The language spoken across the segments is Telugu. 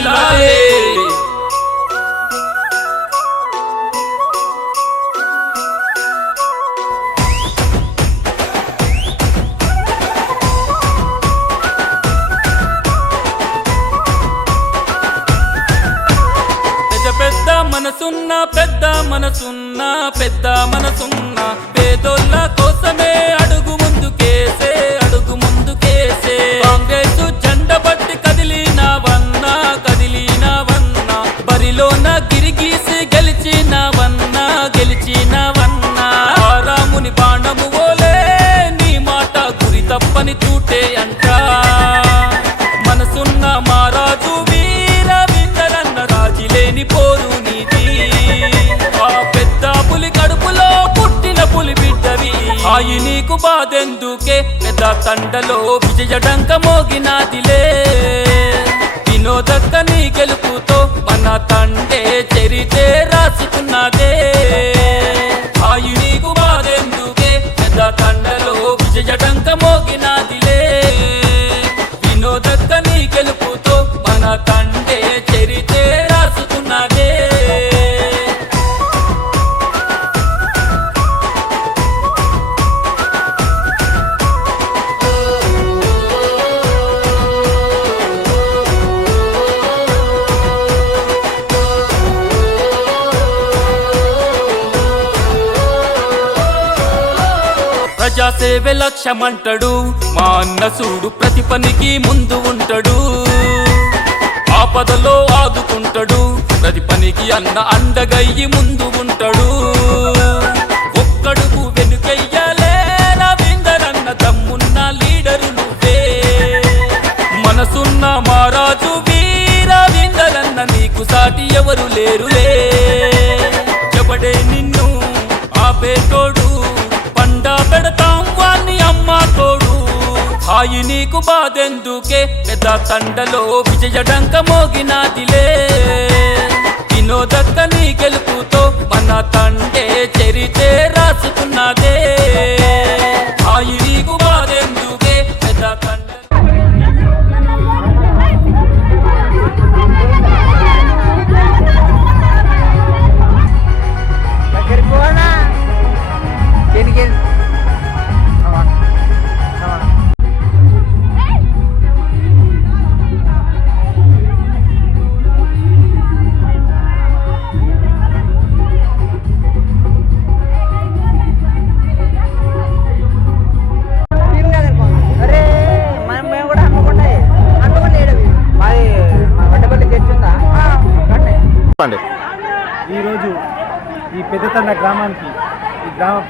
కదిలాయే. పెద్ద మనసున్న పేదోళ్ళ కోసమే అడుగు ముందుకేసే కాంగ్రెస్ జెండ పట్టి కదిలినవన్నా బరిలోన గిరిగీసి గెలిచినవన్నా రాముని బాణము ఓలే నీ మాట గురి తప్పని తూటే అంట. మనసున్న మారాజు వీర విందరన్న రాజీ లేని పోరు నీది. ఆ పెద్ద పులి కడుపులో పుట్టిన పులి బిడ్డవి. ఆయి నీకు బాధెందుకే పెద్ద తండలో విజయడంక మోగినాదిలే. వినోదక్క నీ గెలుపుతో మన తండే చరితే రాసుకున్నదే. ఆయి నీకు బాధెందుకే పెద్ద తండలో విజయడంక మోగినాదిలే. వినోదక్క నీ గెలుపుతో మన తండే చరితే రాసుకున్నదే. ప్రజాసేవే లక్ష్యమంటాడు మా అన్న సూడు. ప్రతి పనికి ముందు ఉంటాడు, ఆపదలో ఆదుకుంటాడు. ప్రతి పనికి అన్న అండగయ్యి ముందు ఉంటాడు. ఒక్కడుగు వెనుకెయ్యాలే రవీందరన్న దమ్మున్న లీడరు నువ్వే. మనసున్న మారాజు వీర రవీందరన్న నీకు సాటి ఎవరు లేరులే. ఎవడే నిన్ను ఆపేటోడు పండా పెడతాం వాణ్ణి అమ్మ తోడు. హాయి నీకు బాధెందుకే పెద్ద తండలో విజయడంక మోగినాదిలే. వినోదక్క నీ గెలుపుతో మన తండే చరితే రాసుకున్నదే. హాయి నీకు బాధెందుకే పెద్ద తండ. ఈరోజు ఈ పెద్దతండ గ్రామానికి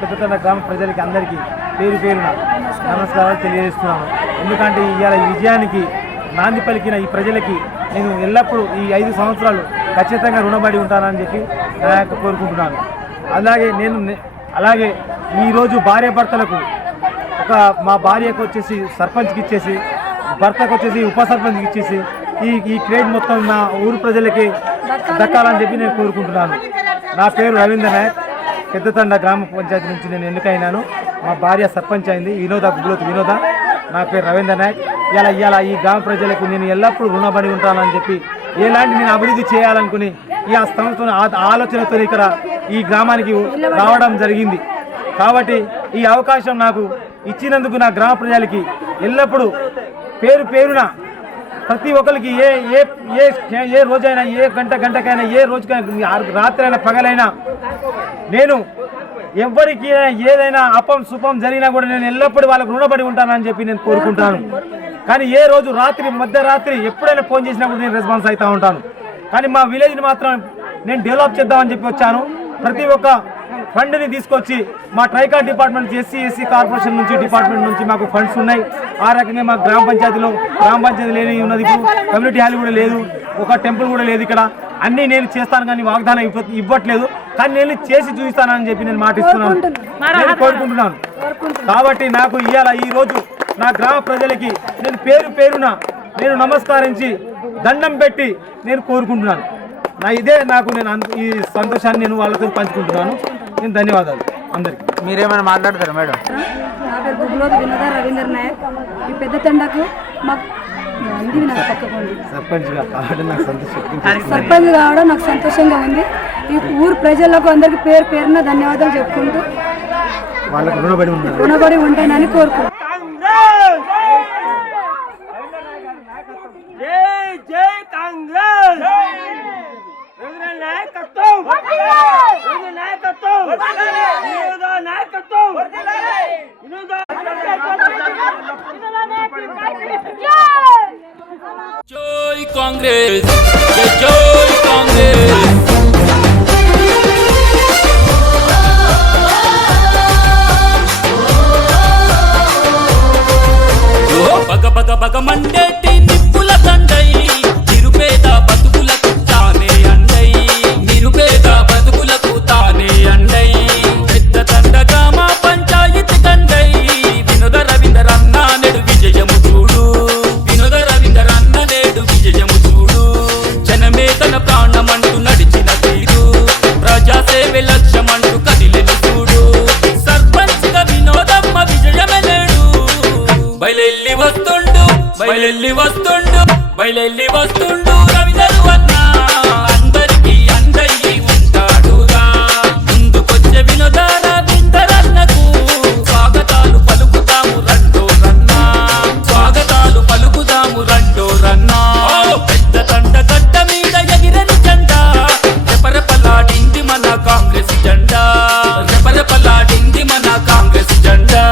పెద్దతండ గ్రామ ప్రజలకి అందరికీ పేరు పేరున నమస్కారాలు తెలియజేస్తున్నాను. ఎందుకంటే ఇవాళ ఈ విజయానికి నాంది పలికిన ఈ ప్రజలకి నేను ఎల్లప్పుడూ ఈ 5 సంవత్సరాలు ఖచ్చితంగా రుణపడి ఉంటానని చెప్పి నా యొక్క కోరుకుంటున్నాను. అలాగే ఈరోజు భార్యాభర్తలకు మా భార్యకు వచ్చేసి సర్పంచ్కి ఇచ్చేసి, భర్తకు వచ్చేసి ఉప సర్పంచ్కి ఇచ్చేసి ఈ క్రెడిట్ మొత్తం నా ఊరు ప్రజలకి దక్కాలని చెప్పి నేను కోరుకుంటున్నాను. నా పేరు రవీంద్ర నాయక్. పెద్దతండ గ్రామ పంచాయతీ నుంచి నేను ఎన్నికైనాను. మా భార్య సర్పంచ్ అయింది వినోద. నా పేరు రవీంద్ర నాయక్. ఇలా ఈ గ్రామ ప్రజలకు నేను ఎల్లప్పుడూ రుణపడి ఉంటానని చెప్పి ఎలాంటి నేను అభివృద్ధి చేయాలనుకుని ఈ సంస్థను ఆలోచనతో ఇక్కడ ఈ గ్రామానికి రావడం జరిగింది. కాబట్టి ఈ అవకాశం నాకు ఇచ్చినందుకు నా గ్రామ ప్రజలకి ఎల్లప్పుడూ పేరు పేరున ప్రతి ఒక్కరికి ఏ రోజైనా, ఏ గంటకైనా, ఏ రోజుకైనా, రాత్రి అయినా పగలైనా నేను ఎవరికి ఏదైనా అపం సుపం జరిగినా కూడా నేను ఎల్లప్పుడూ వాళ్ళకు రుణపడి ఉంటానని చెప్పి నేను కోరుకుంటాను. కానీ ఏ రోజు మధ్యరాత్రి ఎప్పుడైనా ఫోన్ చేసినా కూడా నేను రెస్పాన్స్ అవుతూ ఉంటాను. కానీ మా విలేజ్ని మాత్రం నేను డెవలప్ చేద్దామని చెప్పి వచ్చాను. ప్రతి ఒక్క ఫండ్ని తీసుకొచ్చి మా ట్రైకార్ డిపార్ట్మెంట్ ఎస్సీ కార్పొరేషన్ నుంచి డిపార్ట్మెంట్ నుంచి మాకు ఫండ్స్ ఉన్నాయి. ఆ రకంగా మా గ్రామ పంచాయతీ లేని ఉన్నది. ఇప్పుడు కమ్యూనిటీ హాల్ కూడా లేదు, ఒక టెంపుల్ కూడా లేదు. ఇక్కడ అన్నీ నేను చేస్తాను కానీ వాగ్దానం ఇవ్వట్లేదు. కానీ నేను చేసి చూపిస్తానని చెప్పి నేను మాటిస్తున్నాను, నేను కోరుకుంటున్నాను. కాబట్టి నాకు ఈరోజు నా గ్రామ ప్రజలకి నేను పేరున నేను నమస్కరించి దండం పెట్టి నేను కోరుకుంటున్నాను. నేను ఈ సంతోషాన్ని నేను వాళ్ళతో పంచుకుంటున్నాను. నేను ధన్యవాదాలు అందరికి. మీరేమైనా మాట్లాడతారా మేడం? నా పేరు వినోద రవీంద్ర నాయక్. ఈ పెద్ద తండకు అంది నాకు పక్కకుంది. సర్పంచ్గా కావడం నాకు సంతోషం. సర్పంచ్ కావడం నాకు సంతోషంగా ఉంది. ఈ ఊరు ప్రజలకు అందరికి పేరు పేరున ధన్యవాదాలు చెప్పుకుంటూ వాళ్ళకు రుణపడి ఉంటానని కోరుకుంటున్నాను. జై కాంగ్రెస్, జై జై కాంగ్రెస్. బగ బగ బగ మండేటి నిప్పుల దండై నిరుపేద బతుకులకు తానే అండై, నిరుపేద బతుకులకు తానే అండై. పెద్ద దండగా మా పంచాయతీ దండై వినోద రవీందరన్న నేడు విజయము చూడు, వినోద రవీందరన్న నేడు విజయము చూడు. జనమే తన ప్రాణమంటూ నడిచిన తీరు, ప్రజాసేవే లక్ష్యమంటూ కదిలెను చూడు. సర్పంచ్గా వినోదమ్మ విజయమే నేడు బయలెల్లి వస్తుండు, బయలెల్లి వస్తుండు, బయలెల్లి వస్తుండు రవీందరు అన్న అందరికీ అండయ్యి ఉంటాడుగా. ముందుకొచ్చే వినోద రవీందరన్నకు స్వాగతాలు పలుకుతాము రండో రన్నా, స్వాగతాలు పలుకుతాము రండో రన్నా. పెద్ద దండ గడ్డ మీద ఎగిరని జెండా రెపరెపలాడింది మన కాంగ్రెస్ జెండా, రెపరెపలాడింది మన కాంగ్రెస్ జెండా.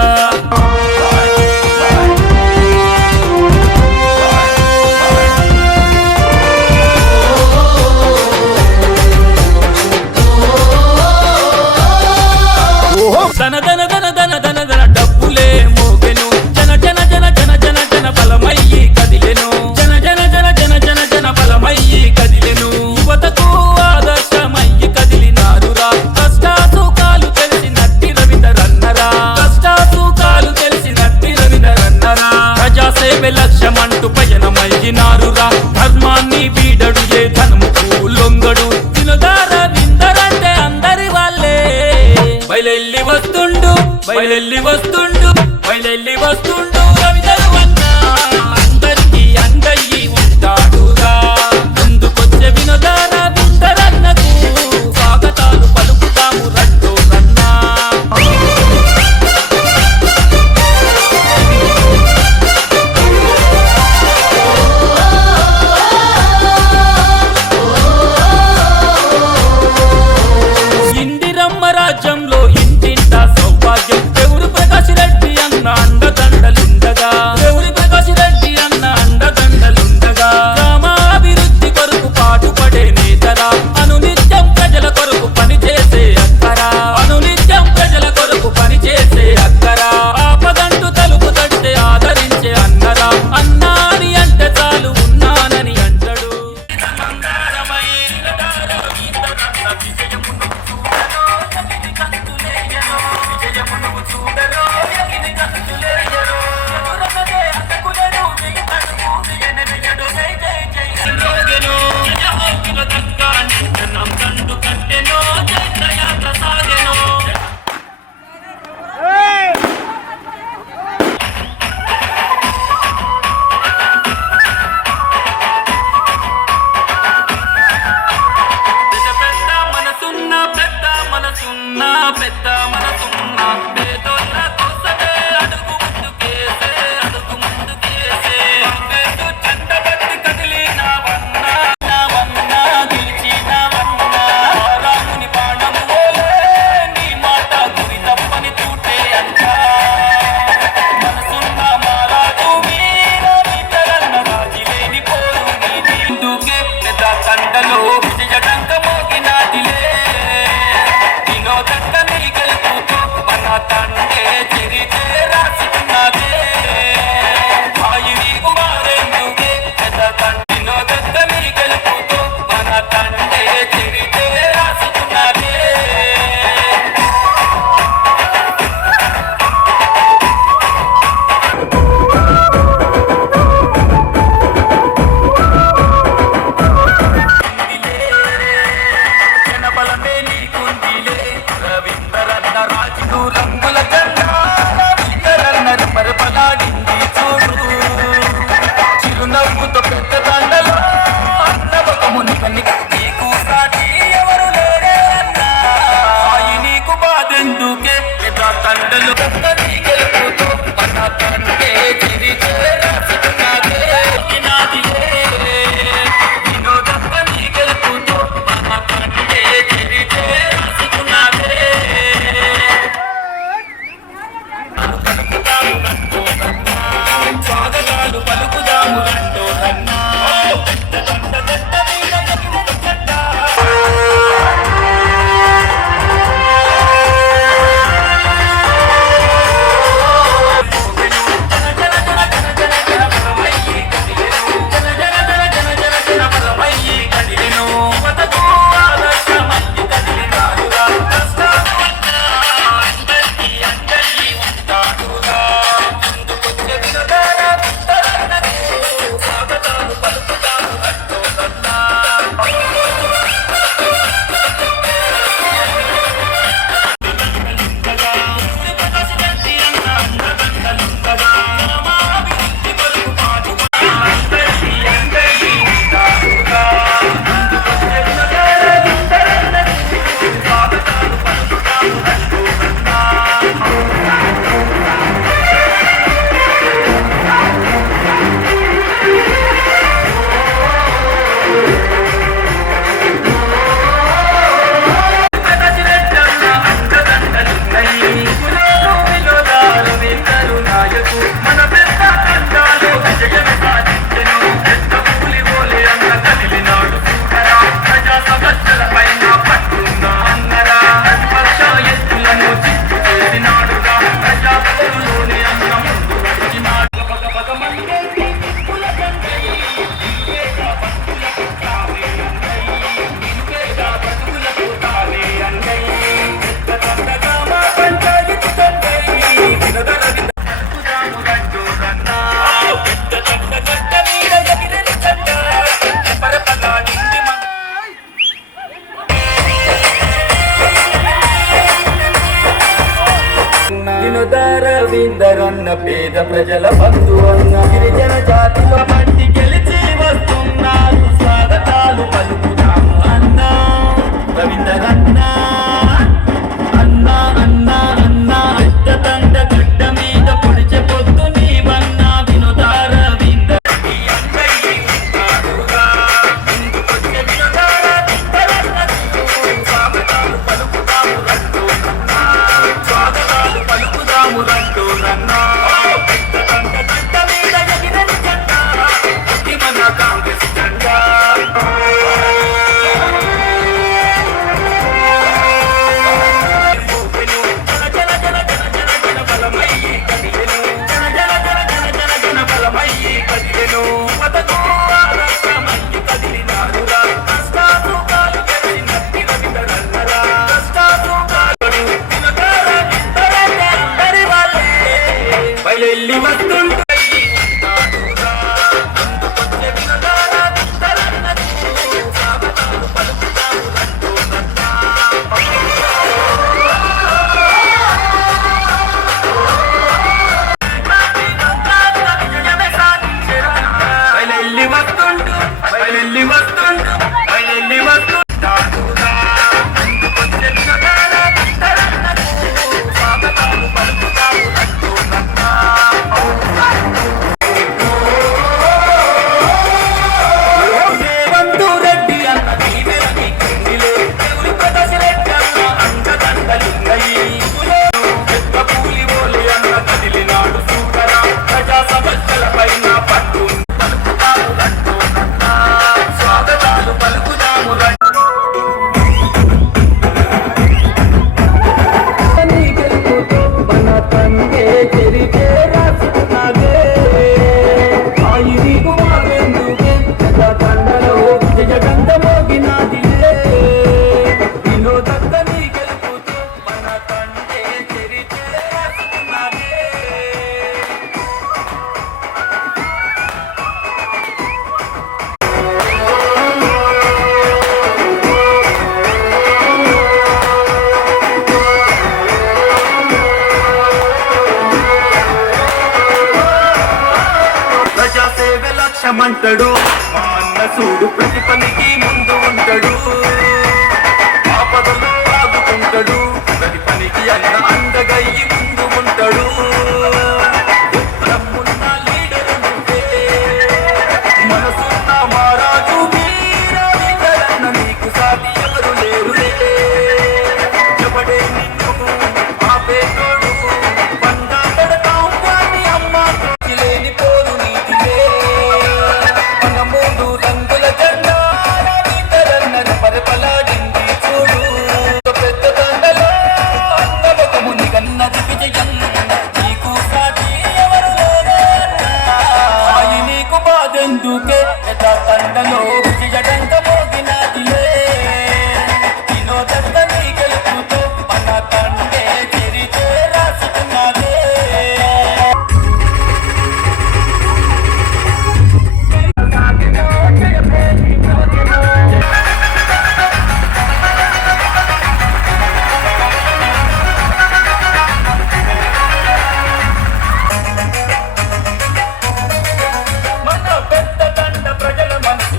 ధన ధన ధన ధన ధన ధన డబ్బులే మోగెను, జన జన జన జన జన జన బలమయ్యి కదిలెను, జన జన జన జన జన జన బలమయ్యి కదిలెను. యువతకు ఆదర్శమయ్యి కదిలినారురా, కష్ట సుఖాలు తెలిసినట్టి రవీందరన్నరా, కష్ట సుఖాలు తెలిసినట్టి రవీందరన్నరా. ప్రజాసేవే లక్ష్యమంటూ పయనమయ్యినారురా, ధర్మాన్ని వీడడు ఏ ధనముకు లొంగడు. వినోద రవీందరంటే అందరి వాళ్ళే బయలెల్లి వస్తుండు, బయలెల్లి వస్తుండు, బయలెల్లి వస్తుండు రవీందరు అన్న అందరికీ అండయ్యి ఉంటాడుగా. ముందుకొచ్చే వినోద రవీందరన్నకు స్వాగతాలు పలుకుతాము రండో రన్నా. ఇందిరమ్మ రాజ్యంలో ఇంటింటా సౌభాగ్యం, ఎవరు ప్రకాష్ రెడ్డి అన్న అండదండలు అన్న పేద ప్రజల బంధు అన్న గిరిజన జాతిలో మంటి గెలిచి వస్తున్నారు స్వాగతాలు పలుకుతాము అన్న రవీంద్రగన్న అన్న అన్న అన్న అష్టతండ గడ్డ మీద పొడిచె పొద్దు నీవన్న వినోద రవీంద్ర ఈ అన్నయ్య ఉంటాడుగా ఇందుకొచ్చే వినోద స్వాగతాలు పలుకుతాము రంటూ స్వాగతాలు పలుకుదాము రంటూ రన్నా పెద్ద గంట మీద ఎగిరని జెండా ఇది మన కాంగ్రెస్ జెండా జన జన జన జన జన జన బలమయ్యి కదిలెను జన జన జన జన జన జన బలమయ్యి కదిలెను మతకు ఆరామయ్యి కదిలినారురా కష్టాసుఖాలు గెలిచినట్టి రవితరన్నరా కష్టాసుఖాలు వినగారా వింతరంగా అందరి వాళ్ళే బయలెల్లి వస్తుంటాయి ఉంటాడురా అందుకొచ్చే వినగారా వింతరన్నది స్వాగతాలు పలుకుతాము రంటూ రన్నా బయలెల్లి వస్తుండు బయలెల్లి వస్తుండు బయలెల్లి వస్తుంటాడురా అందుకొచ్చే వినగారా వింతరన్నది స్వాగతాలు పలుకుతాము రంటూ రన్నా రేవంతు రెడ్డి అన్న నీవెరని కిందిలే దేవుడి ప్రదర్శనెట్టి అన్న అండదండలున్నాయి పెద్ద పూలి ఓలి అన్న కదిలినాడు సూకరా ప్రజా సమస్యల పైన పట్టు పలుకుతాము రంటూ అన్నా స్వాగతాలు పలుకుదాము రంటూ నీ గెలుపుతో మన తంగే చెరితే రాసుకున్నదే ఆయి నీకు మావెందుకే ప్రజా తండలో జయగంట మోగినాదిలే వినోదత్త నీ గెలుపుతో మన తంగే చెరితే రాసుకున్నదే ప్రజాసేవ లక్ష్యమంటాడు మా అన్న చూడు ప్రతి పనికి ముందు ఉంటాడు ఆపదలో ఆదుకుంటాడు ప్రతి పనికి అన్న అందగయ్యి ముందు ఉంటాడు ఉత్తరమున్న లీడరు నువ్వే మనసున్న మహారాజు వీరన్న నీకు సాటి ఎవరు లేరులే ఎవడే నిన్ను ఆపేటోడు బండా పెడతాం వాణి అమ్మ లేని పోరు నీతిలే మన మూడు రంగుల జెండా రవీంద్రన్నది పరిపలాడింది చూడు పెద్ద దండలో అందముఖముని కన్నది విజయం నీకు సాటి ఎవరు లేరన్నా ఆయి నీకు బాధెందుకే పెద్ద దండలో విజయడంక మోగినాదిలే వినోదత్త నీ గెలుపుతో మన తండే చెరితే రాసుకున్నదే మన పెద్ద దండ ప్రజల మనసు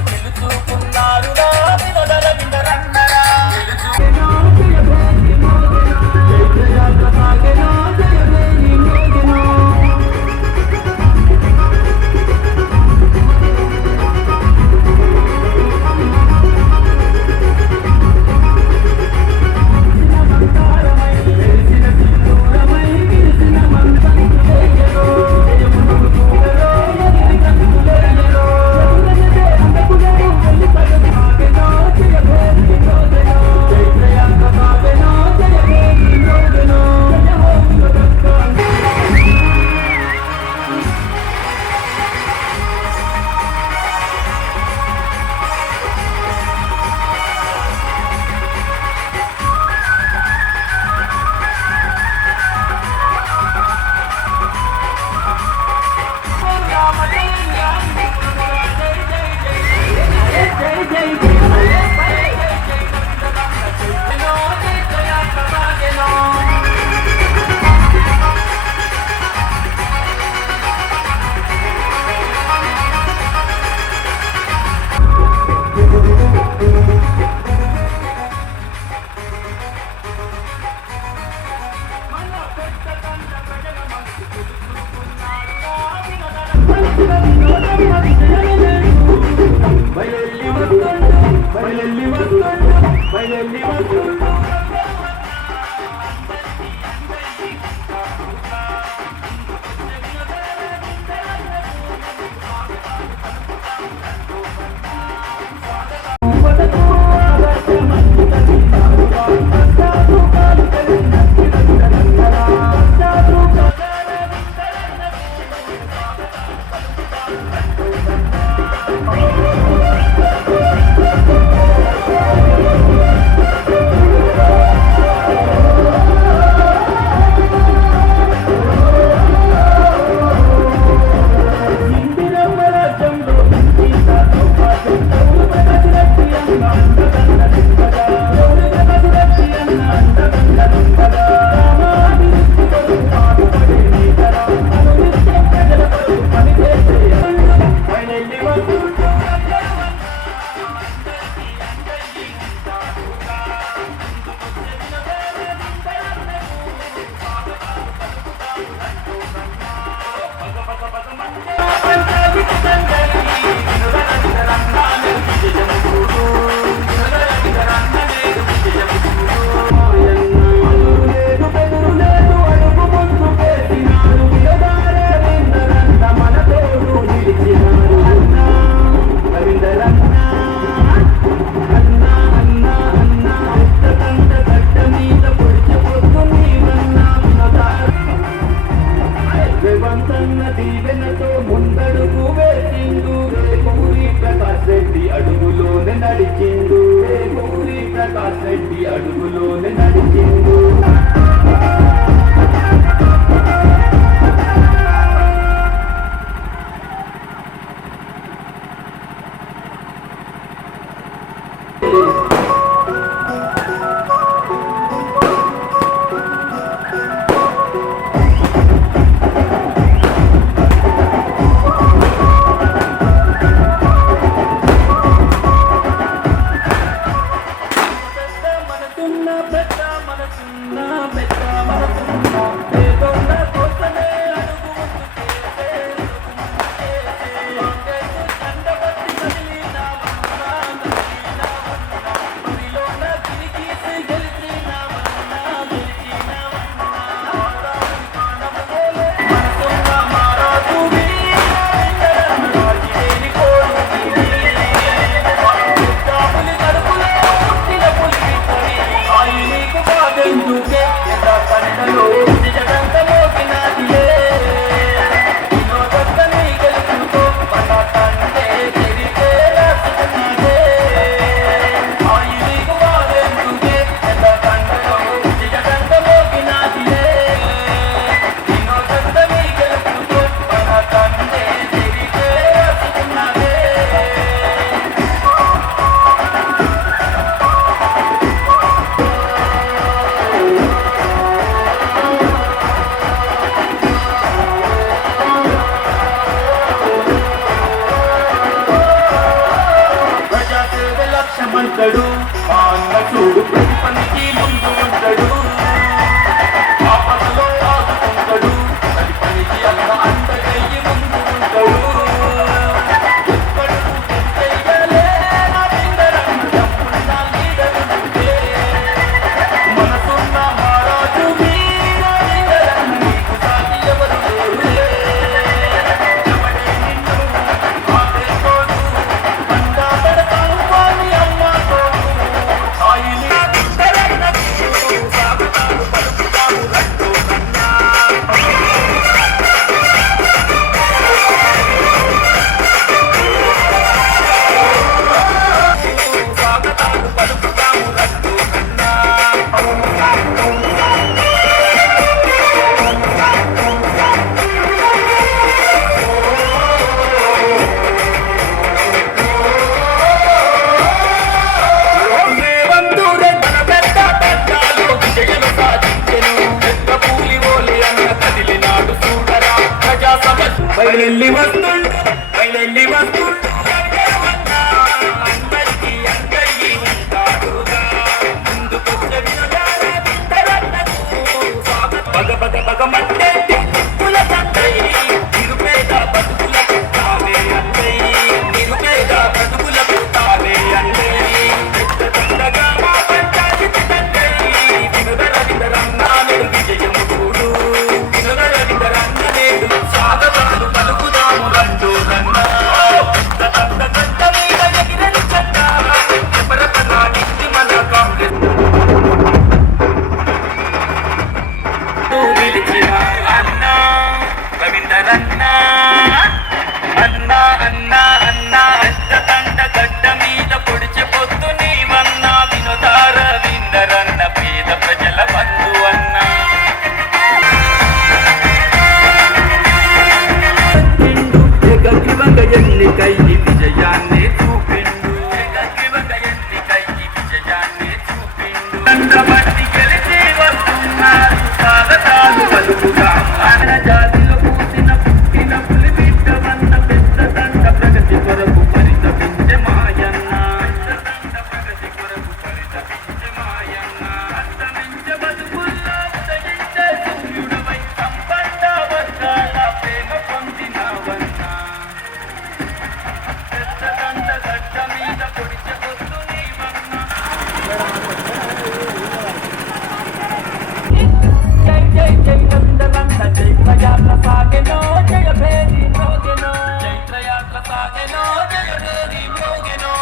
ఉంటాడు మా అన్న చూడు ప్రతి పనికి ముందు ఉంటాడు ఆపదలో ఆదుకుంటాడు ప్రతి పనికి అన్న అంతకయ్యి ముందు ఉంటాడు మనసున్న మహారాజు నీకు సాటి ఎవరు లేరు బయలెల్లి వస్తుండు బయలెల్లి వస్తుండు అందరికీ అందరికీ ఉంటాడుగా ముందుకొచ్చే పగ పగ పగ మట్టే కుల సంతై నిరుపేద బతుకులకు ఎన్నికై విజయాన్ని చూపిండు ఏకగ్రీవంగా ఎన్నికై విజయాన్ని చూపిండు దండబట్టి గెలిచి వస్తున్నారు స్వాగతాలు పలుకుగా ఆంధ్ర జాతిలో పూసిన పుట్టిన పులి బిడ్డవన్న పెద్ద దండ ప్రగతి కొరకు పరితపించే మాయన్న పెద్ద దండ ప్రగతి కొరకు పరితపించే మాయన్న అస్తమించే బతుకుల్లో ఉదయించే సూర్యుడవై సంపన్న వర్గాల ప్రేమ పొందినవన్న పెద్ద దండ గడ్డ మీద పొడిచే పొద్దు నీవన్న జై జై జై నందనంద చైత్రయాత్ర సాగెనో జయ భేరి మోగెనో చైత్రయాత్ర సాగెనో జయ భేరి మోగెనో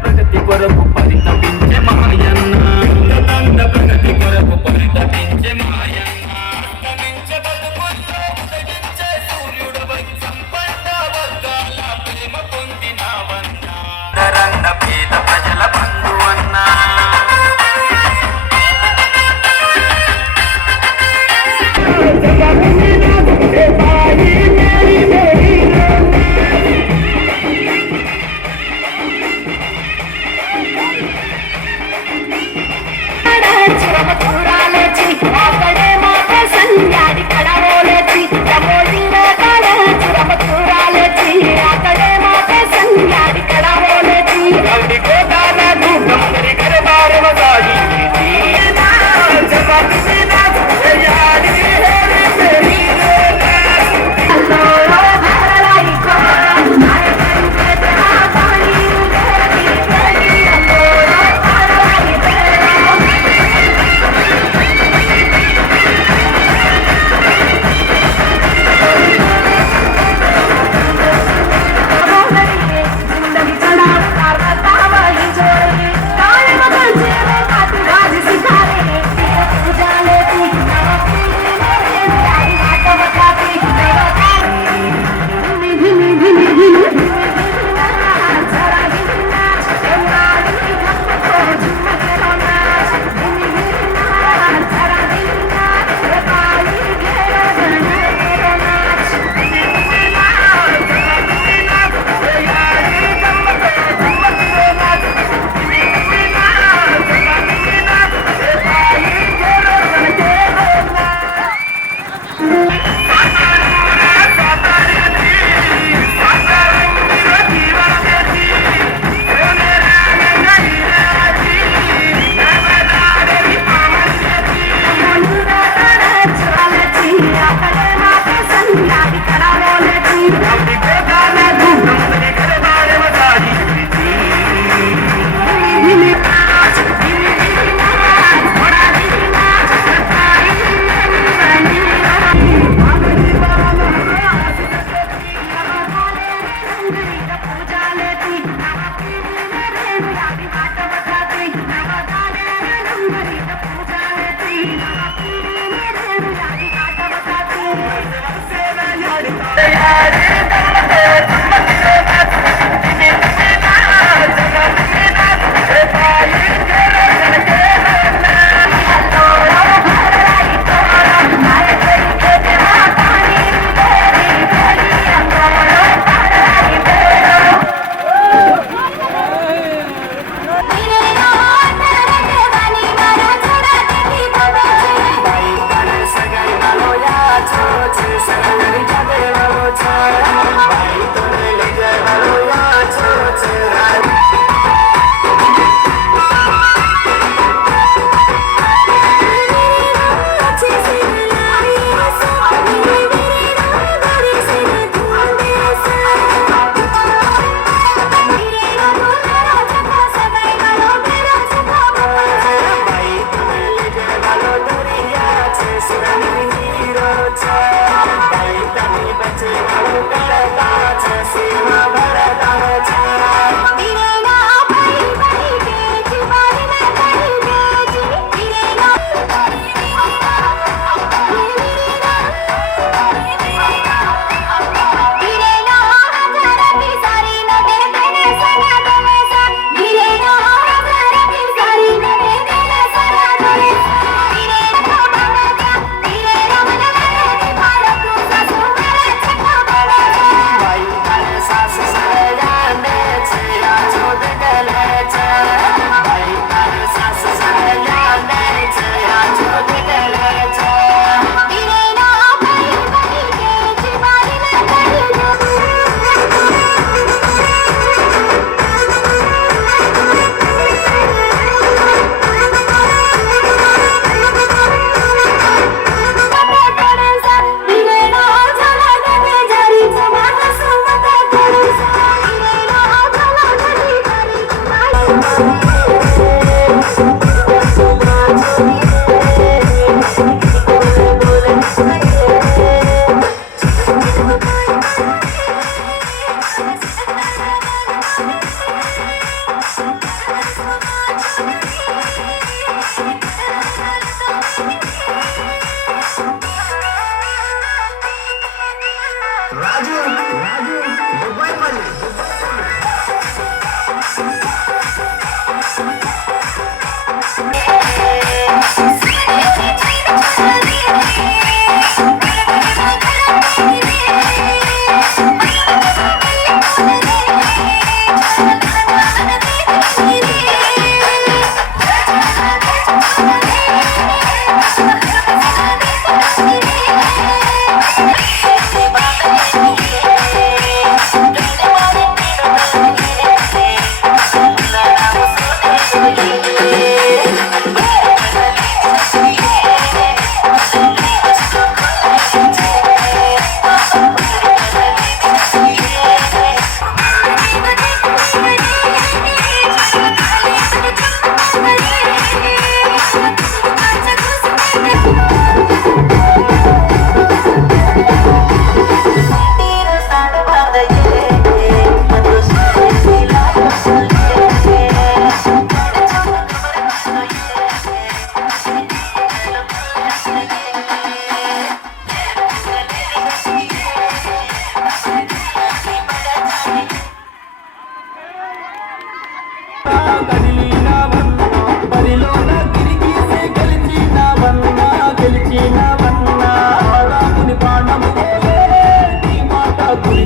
ప్రగతి కొరకు పరితపించే మాయన్న దండ ప్రగతి కొరకు పరితపించే మాయన్న అస్తమించే బతుకుల్లో ఉదయించే సూర్యుడవై సంపన్న వర్గాల ప్రేమ పొందినవన్న దరన్న పేద ప్రజల బంధువన్న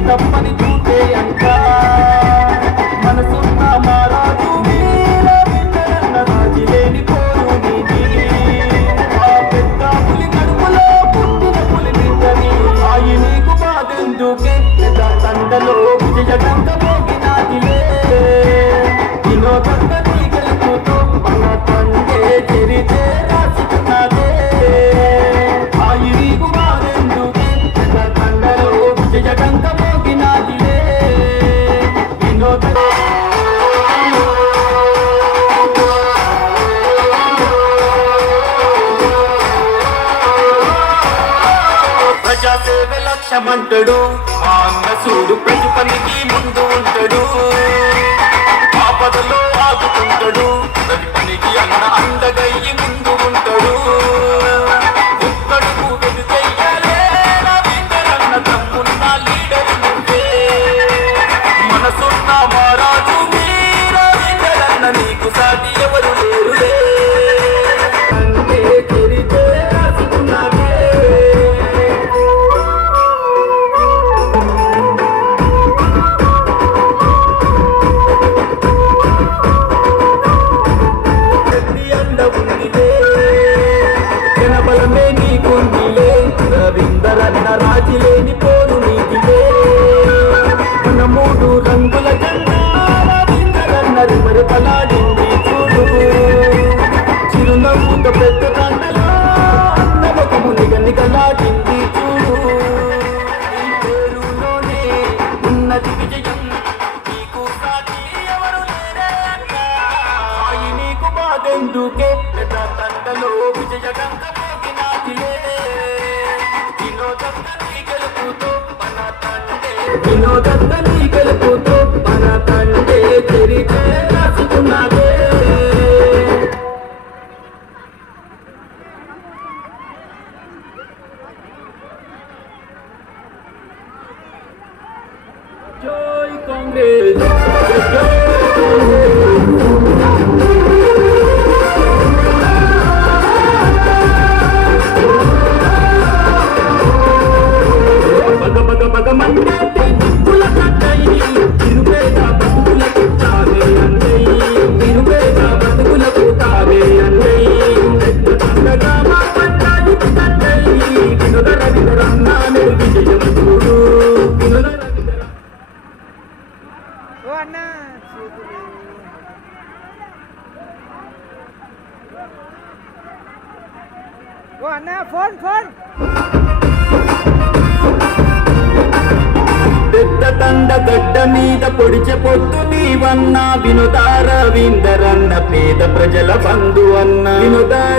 తప్పని చూసే అంట మనసున్న మారాజు వీర విందరన్న రాజిలేని పోరు నీది ఆ పెద్ద పులి కడుపులో పుట్టిన పులి నిందని ఆయి నీకు బాధెందుకే తండలో విజయగంగ మోగినాదిలే వినోదంగా నీ గెలుపుతో మన తండే చరితే రాసుకున్నదే ఆయి నీకు బాధెందుకే తండలో విజయగంగ మోగినాదిలే వినోద ప్రజాసేవ లక్ష్యమంటాడు మా అన్న సూడు ప్రతి పనికి ముందు ఉంటాడు ఆపదలో ఆగుతుంటాడు ప్రతి పనికి అన్న అందగయ్యి ముందు ఉంటాడు ఒక్కడుగు వెనుకయ్యాలే రవీంద్రన్న తమ్మున్న లీడర్ నువ్వే మనసున్న మహారాజు రవీంద్రన్న నీకు సాటి ఎవరు లేరులే అంటే చరితే రాసుకున్నావే జనబలమే నీకుందిలే రవీందరన్న రాజిలేని పోరు నీదిలే మన మూడు రంగుల జెండా రవీందరన్న రిమరిపలాడింది చూడు చిరునవ్వుతో పెద్ద దండలో అన్నముఖము నిగనిగలాడింది చూడు ఈ పేరులోనే ఉన్నది విజయం నీకు సాటి ఎవరు లేరే అక్క ఆయి నీకు బాధెందుకే పెద్ద తండలో విజయగంగ మోగినాదిలే వినోదంగా నీ గెలుపుతో మన తండే వినోదంగా నీ గెలుపుతో మన తండే చరితే రాసుకున్నదే జై కాంగ్రెస్ బగ బగ బగ మండే దిక్కుల కట్టయి తిరుపేద బతుకులకు తావే అన్నయ్యి తిరుపేద బతుకులకు తావే అన్నయ్యి పెద్ద తండగా మా పంచాయి కట్టయి వినుద రవిరన్న నెడు విజయం చూడు వినుద ఓ అన్న ఓ అన్న ఫోన్ ఫోన్ పెద్ద తండ గడ్డ మీద పొడిచె పొత్తు నీవన్నా వినుద రవీందరన్న పేద ప్రజల బంధు అన్న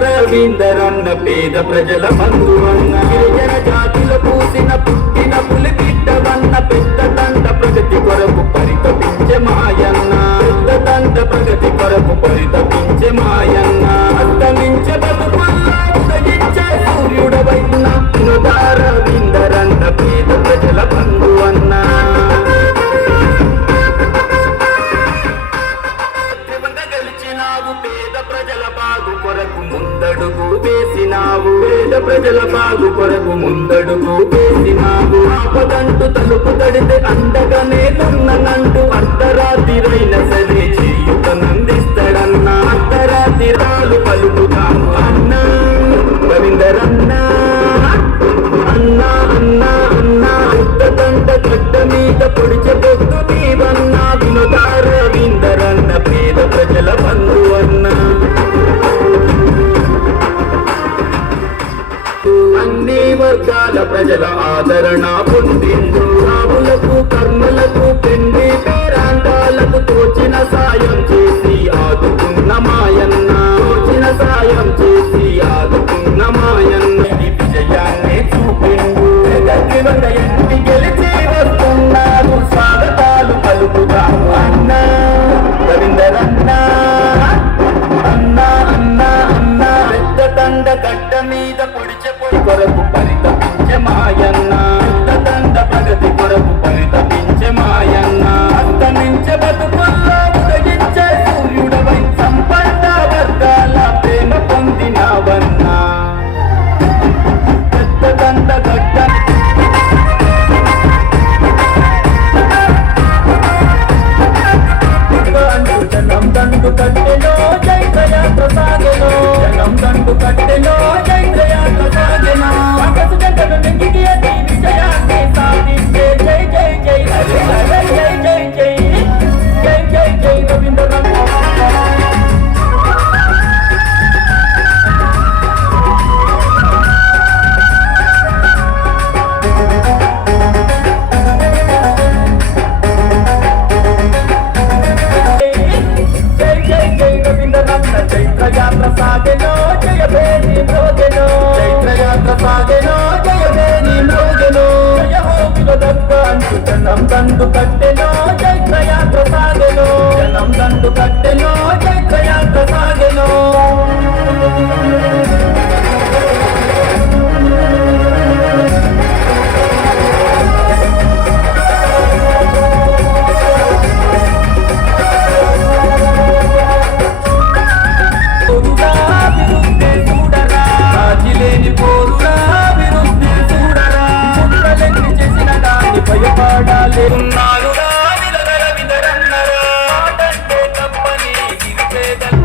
రవీందరన్న పేద ప్రజల బంధు అన్న గిరిజన జాతిలో పూసిన పుట్టిన పులి బిడ్డవన్న పెద్ద తండ ప్రగతి కొరకు పరితపించే మాయన్న పెద్ద తండ ప్రగతి కొరకు పరితపించే మాయన్న అస్తమించే బతుకుల్లో ఉదయించే సూర్యుడవైన రవీందరన్న పేద ప్రజల బంధు అన్న పేద ప్రజల బాగు కొరకు ముందడుగు వేసినావు పేద ప్రజల బాగు కొరకు ముందడుగు వేసినావు ఆపదంటూ తలుపు తడితే అండగానే తున్ననంటూ అర్ధరాత్రిరైన సరే చేయుతనందిస్తాడన్న అర్ధరాత్రిరాలు పలుకుతాము అన్నా రవీందరన్నా అన్నా అన్నా అన్నా ఉత్తదండ గడ్డ మీద పొడిచే పొద్దు నీవన్నా రవీందరన్న పేద ప్రజల బంధు అన్న అన్ని వర్గాల ప్రజల ఆదరణ పొందిండు రాములకు కర్మలకు పెండి పేరాంతాలకు తోచిన సాయం చేసి ఆదుకున్న మాయన్న తోచిన సాయం చేసి ఆదుకున్న మాయన్న విజయాన్ని చూపిండు ఎన్ని గెలిచి వస్తున్నారు స్వాగతాలు పలుకుతాము అన్నా రవీందరన్నా అన్నా అన్నా అన్నా పెద్ద తండ గడ్డ మీద పొడిచే పొడి కొరకు పరితపించే మాయన్న పెద్ద తండ ప్రగతి కొరకు పరితపించే మాయన్న అస్తమించే బతుకుల్లో ఉదయించే సూర్యుడవై సంపన్న వర్గాల ప్రేమ పొందినవన్నా పెద్ద తండ గడ్డ జనం దండు కట్టెలో జైత్రయాత్ర సాగెలో జనం దండు కట్టెలో జైత్రయాత్ర సాగెలో అగసు గంటలు నెంగికి అతి విజయాన్ని సాధించే జై జై జై హరే హరే జై జై జై జై జై జై రవీంద్రనాథ్ చైత్రయాత్ర సాగెనో జయ భేరి మ్రోగెనో చైత్రయాత్ర సాగెనో జయ భేరి మ్రోగెనో జయ హోమిల దత్త అంటూ జనం దండు కట్టెనో చైత్రయాత్ర సాగెనో జనం దండు కట్టెనో చైత్రయాత్ర సాగెనో లేని పోరురా విరుద్ధి చూడరా ముట్టలెన్ని చేసిన దాన్ని భయపడాలి ఉన్నారురా విలగల విదరన్నరా మాటంటే తప్పని గిరిపేదలు